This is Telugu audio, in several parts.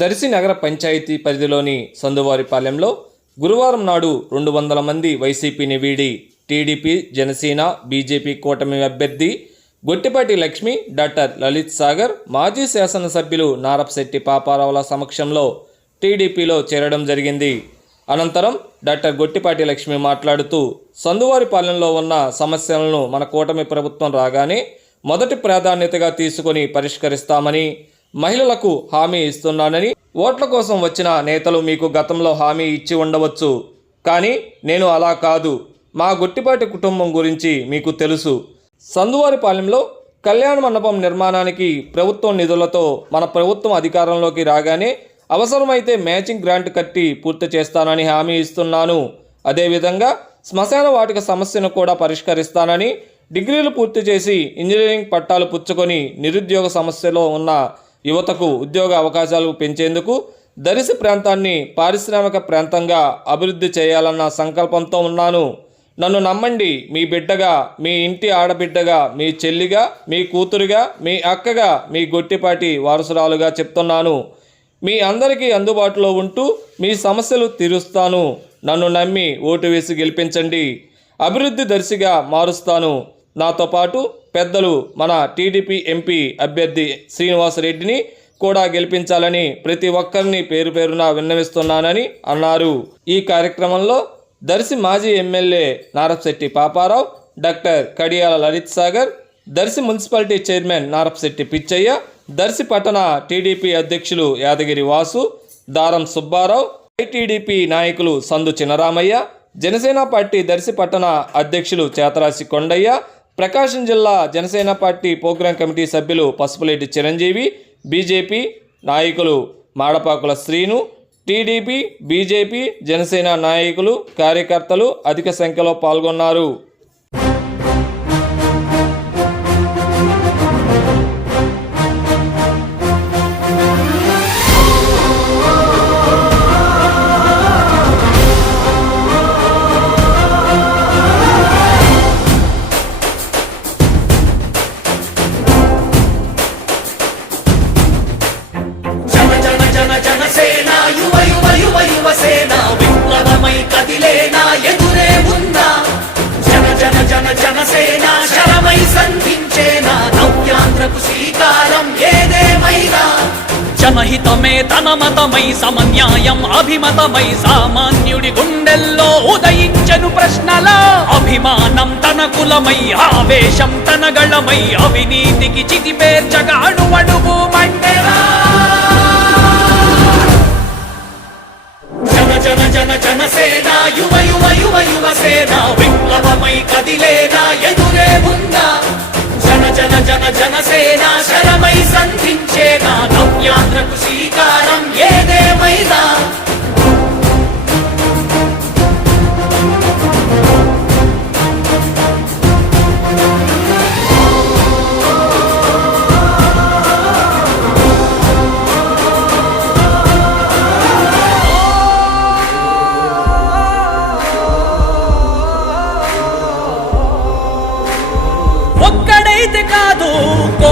దర్శి నగర పంచాయతీ పరిధిలోని సందువారిపాలెంలో గురువారం నాడు రెండు వందల మంది వైసీపీని వీడి టీడీపీ జనసేన బీజేపీ కూటమి అభ్యర్థి గొట్టిపాటి లక్ష్మి డాక్టర్ లలిత్ సాగర్ మాజీ శాసనసభ్యులు నారపశెట్టి పాపారావుల సమక్షంలో టీడీపీలో చేరడం జరిగింది. అనంతరం డాక్టర్ గొట్టిపాటి లక్ష్మి మాట్లాడుతూ సందువారిపాలెంలో ఉన్న సమస్యలను మన కూటమి ప్రభుత్వం రాగానే మొదటి ప్రాధాన్యతగా తీసుకొని పరిష్కరిస్తామని మహిళలకు హామీ ఇస్తున్నానని ఓట్ల కోసం వచ్చిన నేతలు మీకు గతంలో హామీ ఇచ్చి ఉండవచ్చు. కానీ నేను అలా కాదు. మా గొట్టిపాటి కుటుంబం గురించి మీకు తెలుసు. సందువారిపాలెంలో కళ్యాణ మండపం నిర్మాణానికి ప్రభుత్వం నిధులతో మన ప్రభుత్వం అధికారంలోకి రాగానే అవసరమైతే మ్యాచింగ్ గ్రాంట్ కట్టి పూర్తి చేస్తానని హామీ ఇస్తున్నాను. అదేవిధంగా శ్మశాన వాటిక సమస్యను కూడా పరిష్కరిస్తానని డిగ్రీలు పూర్తి చేసి ఇంజనీరింగ్ పట్టాలు పుచ్చుకొని నిరుద్యోగ సమస్యలో ఉన్న యువతకు ఉద్యోగ అవకాశాలు పెంచేందుకు దరిసి ప్రాంతాన్ని పారిశ్రామిక ప్రాంతంగా అభివృద్ధి చేయాలన్న సంకల్పంతో ఉన్నాను. నన్ను నమ్మండి మీ బిడ్డగా మీ ఇంటి ఆడబిడ్డగా మీ చెల్లిగా మీ కూతురుగా మీ అక్కగా మీ గొట్టిపాటి వారసురాలుగా చెప్తున్నాను. మీ అందరికీ అందుబాటులో ఉంటూ మీ సమస్యలు తీరుస్తాను. నన్ను నమ్మి ఓటు వేసి గెలిపించండి. అభివృద్ధి దర్శిగా మారుస్తాను. నాతో పాటు పెద్దలు మన టీడీపీ ఎంపీ అభ్యర్థి శ్రీనివాసరెడ్డిని కూడా గెలిపించాలని ప్రతి ఒక్కరిని పేరు పేరున విన్నవిస్తున్నానని అన్నారు. ఈ కార్యక్రమంలో దర్శి మాజీ MLA Narapasetti Paparao doctor Kadiyala Lalit Sagar Darsi municipality chairman Narapasetti Pichaiah Darsi పట్టణ టీడీపీ అధ్యక్షులు యాదగిరి వాసు దారం సుబ్బారావు ఐటీడీపీ నాయకులు సందు చినరామయ్య జనసేన పార్టీ దర్శి పట్టణ అధ్యక్షులు చేతరాశి కొండయ్య ప్రకాశం జిల్లా జనసేన పార్టీ ప్రోగ్రాం కమిటీ సభ్యులు పసుపులేటి చిరంజీవి బీజేపీ నాయకులు మాడపాకుల శ్రీను టీడీపీ బీజేపీ జనసేన నాయకులు కార్యకర్తలు అధిక సంఖ్యలో పాల్గొన్నారు. నవ్యాంధ్రకు శ్రీకారం. ఏదేమైనా? జనహితమే తన మతమై సమన్యాయం అభిమతమై సామాన్యుడి గుండెల్లో ఉదయించను ప్రశ్నల. అభిమానం తన కులమై ఆవేశం తన గళమై అవినీతికి చితి పేర్చగా అణువణువు మండెరా జన జన జన జనసేన యువ యువ యువ యువ యువసేన విప్లవమై కదిలేనా ఎదురే ఉందా? జన జన జనసేన శరమై సంధించేనా నవ్యాంధ్రకు శ్రీకారం. ఏదేమైనా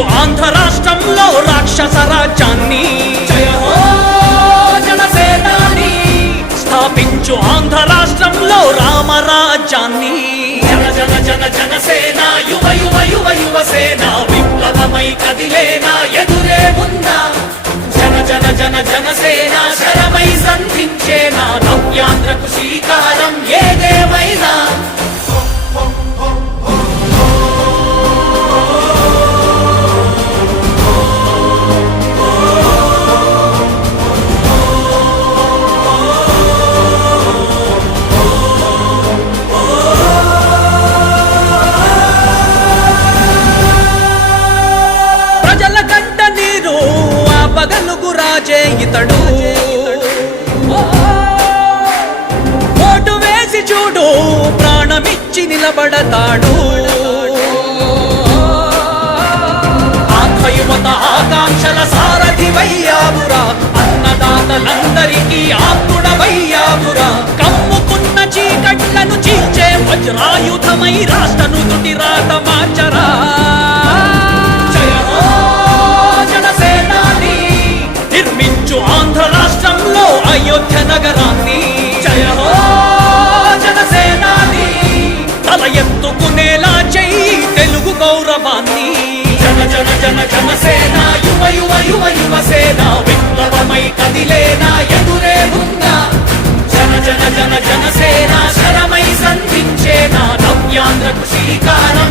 తొలగించు ఆంధ్ర రాష్ట్రంలో రాక్షస రాజ్యాన్ని. స్థాపించు ఆంధ్ర రాష్ట్రంలో రామరాజ్యాన్ని జన జన జన జనసేన యువ యువ యువ యువసేన విప్లవమై కదిలేనా ఎదురే ఉందా జన జన జన జనసేన శరమై సంధించేనా నవ్యాంధ్రకు శ్రీకారం ఏదేమైనా. నిలిచి నిలబడతాడు. ఆంధ్ర యువత ఆకాంక్షల సారథివయ్యావురా. అన్నదాతలందరికీ ఆత్ముడవయ్యావురా. కమ్ముకున్న చీకట్లను చీల్చే వజ్రాయుధమై రాష్ట్రను తుటి రాత మార్చరా నిర్మించు ఆంధ్ర రాష్ట్రంలో అయోధ్య తల ఎత్తుకునేలా చెయ్యి తెలుగు గౌరవాన్ని. జన జన జన జనసేన యువ యువ యువ యువసేన విప్లవమై కదిలేనా ఎదురే ఉందా జన జన జన జనసేన శరమై సంధించేనా నవ్యాంధ్రకు శ్రీకారం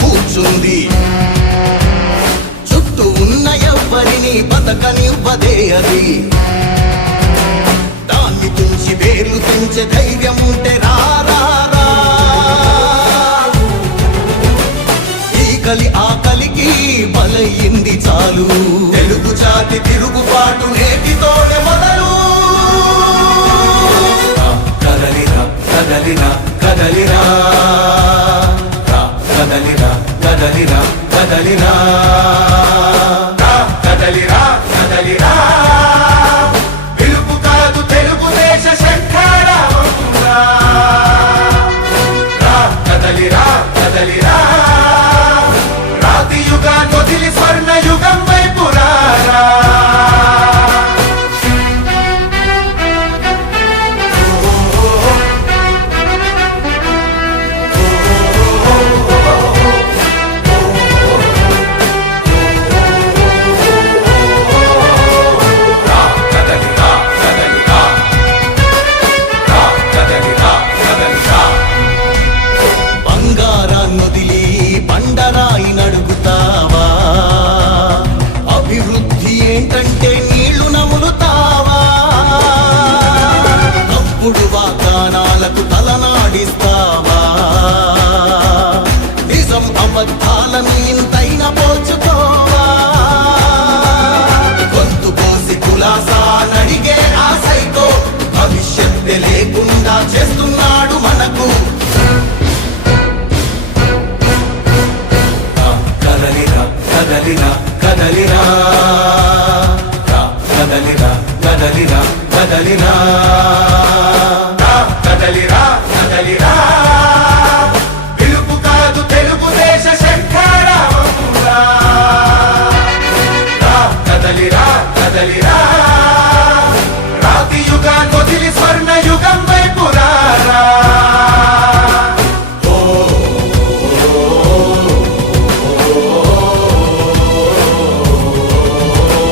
కూర్చుంది. చుట్టూ ఉన్న ఎవ్వరిని బతకనివ్వదే అది. దాన్ని తుంచి వేలు తుంచే ధైర్యం ఉంటే రారా ఈ కలి ఆకలికి బలయింది చాలు. తెలుగు జాతి తిరుగుబాటు కదలినా కదలినా.